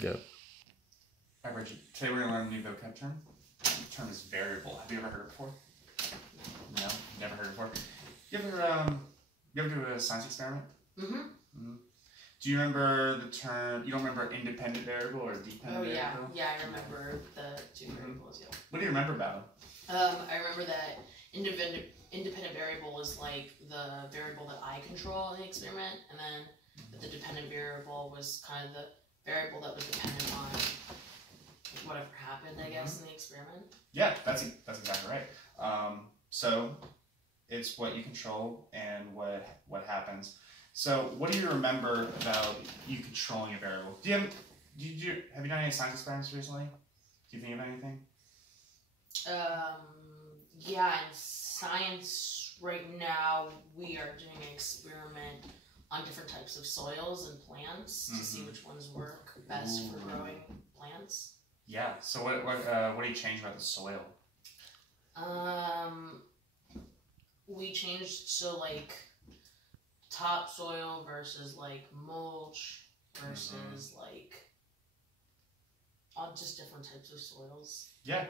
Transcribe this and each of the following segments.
Go. All right, Reggie. Today we're going to learn a new vocab term. The term is variable. Have you ever heard it before? No? Never heard it before? You ever do a science experiment? Mm-hmm. Mm-hmm. Do you remember the term, you don't remember independent variable or dependent variable? Yeah, I remember the two variables, yeah. What do you remember about them? I remember that independent variable is like the variable that I control in the experiment, and then the dependent variable was kind of the variable that was dependent on whatever happened, I guess, in the experiment. Yeah, that's exactly right. So it's what you control and what happens. So what do you remember about you controlling a variable? Have you done any science experiments recently? Do you think of anything? Yeah, in science right now we are doing an experiment on different types of soils and plants to see which ones work best for growing plants. Yeah. So what do you change about the soil? We changed so like topsoil versus like mulch versus like all just different types of soils. Yeah.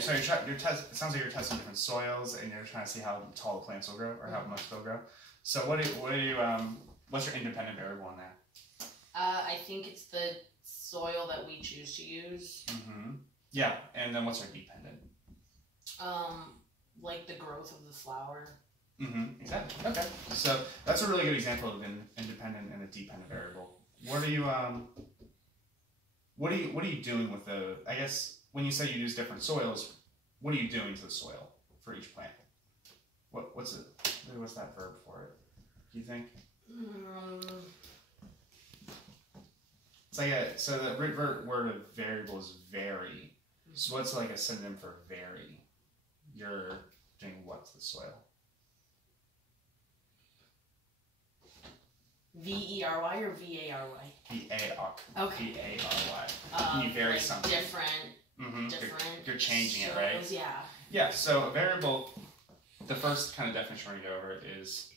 So it sounds like you're testing different soils and you're trying to see how tall the plants will grow or how much they'll grow. So what's your independent variable on that? I think it's the soil that we choose to use. Yeah, and then what's our dependent? Like the growth of the flower. Exactly. Okay. So that's a really good example of an independent and a dependent variable. What are you doing with the? I guess when you say you use different soils, what are you doing to the soil for each plant? What's that verb for it? Do you think? It's like so the root word of variable is vary. So what's like a synonym for vary? You're doing what to the soil? Very or Vary? V-A-R. Okay. V-A-R-Y. You vary like something. Different. You're changing soils, it, right? Yeah. Yeah. So a variable, the first kind of definition we're going to go over is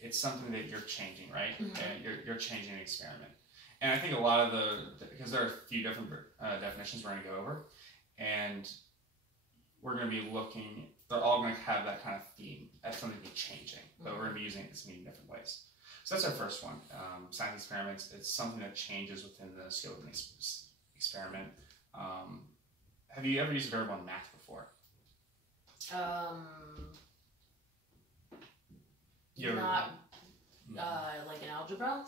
it's something that you're changing, right? You're changing an experiment. And I think a lot of because there are a few different definitions we're going to go over, and we're going to be looking, they're all going to have that kind of theme. That's going to be changing, but we're going to be using it in different ways. So that's our first one. Science experiments, it's something that changes within the scope of an experiment. Have you ever used a variable in math before? Not like in algebra?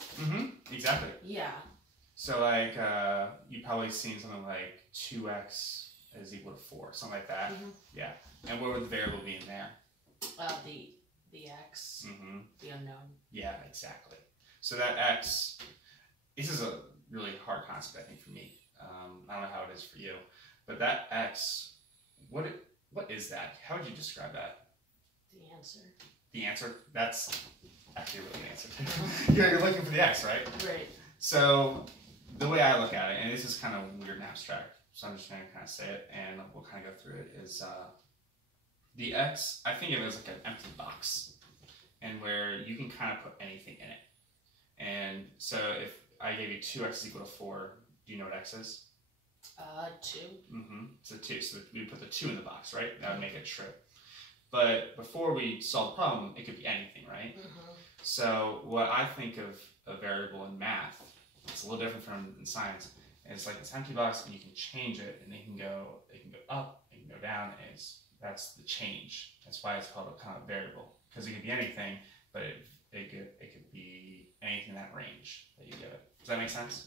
Exactly. Yeah. So like you probably seen something like 2x is equal to 4, something like that. Yeah. And what would the variable be in there? The x, the unknown. Yeah, exactly. So that x, this is a really hard concept, I think, for me. I don't know how it is for you, but that x, what is that? How would you describe that? The answer. The answer? That's actually a really good answer. You're looking for the x, right? Right. So the way I look at it, and this is kind of weird and abstract, so I'm just going to kind of say it, and we'll kind of go through it, is the x, I think of it as like an empty box, and where you can kind of put anything in it. And so if I gave you 2x is equal to 4, do you know what x is? 2. So 2. So we put the 2 in the box, right? That would make it true. But before we solve the problem, it could be anything, right? So what I think of a variable in math, it's a little different from in science. It's like this empty box, and you can change it, and it can go up, it can go down, and that's the change. That's why it's called a kind of variable, because it could be anything, but it could be anything in that range that you give it. Does that make sense?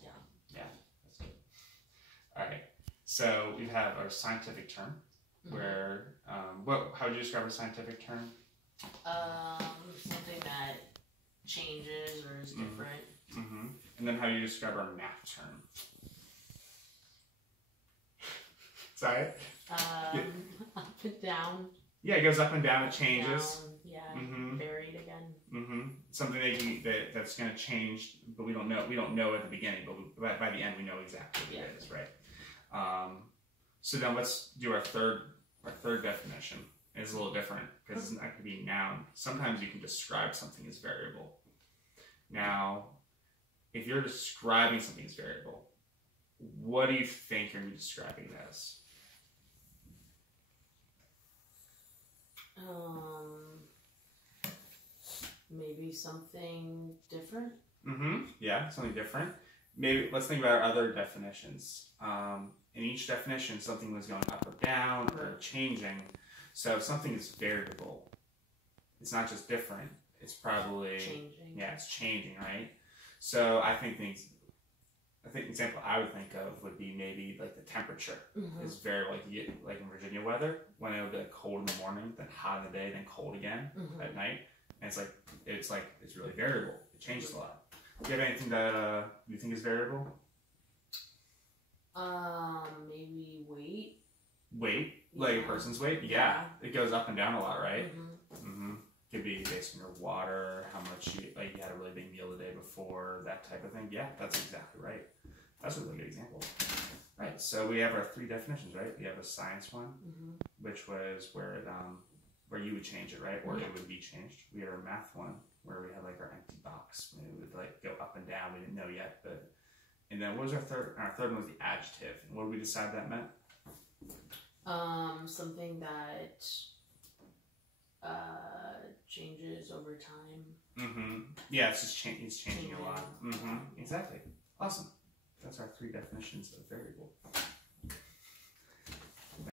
Yeah. Yeah, that's good. All right. So we have our scientific term, where how would you describe a scientific term? Something that changes or is different. And then how do you describe our math term? Sorry? Up and down. Yeah, it goes up and down, it changes. Down, yeah, varied again. Something that's going to change, but we don't know at the beginning, but by the end we know exactly what it is, right? So then let's do our third definition. It's a little different because it's not going to be noun. Sometimes you can describe something as variable. Now, if you're describing something as variable, what do you think you're describing it as? Maybe something different. Yeah, something different. Maybe let's think about our other definitions. In each definition, something was going up or down or changing. So if something is variable, it's not just different. It's probably Changing. Yeah, it's changing, right? So I think the example I would think of would be maybe like the temperature is very like in Virginia weather, when it would be like cold in the morning, then hot in the day, then cold again at night. And it's really variable. It changes a lot. Do you have anything that you think is variable? Maybe weight. Weight, like a person's weight. Yeah, it goes up and down a lot, right? Could be based on your water, how much you had a really big meal the day before, that type of thing. Yeah, that's exactly right. That's a really good example. Right. So we have our 3 definitions, right? We have a science one, which was where you would change it, right? Or it would be changed. We had our math one where we had like our empty box. It would like go up and down. We didn't know yet, and then what was our third? Our third one was the adjective. And what did we decide that meant? Something that changes over time. Yeah, it's just it's changing a lot. Exactly. Awesome. That's our 3 definitions of variable.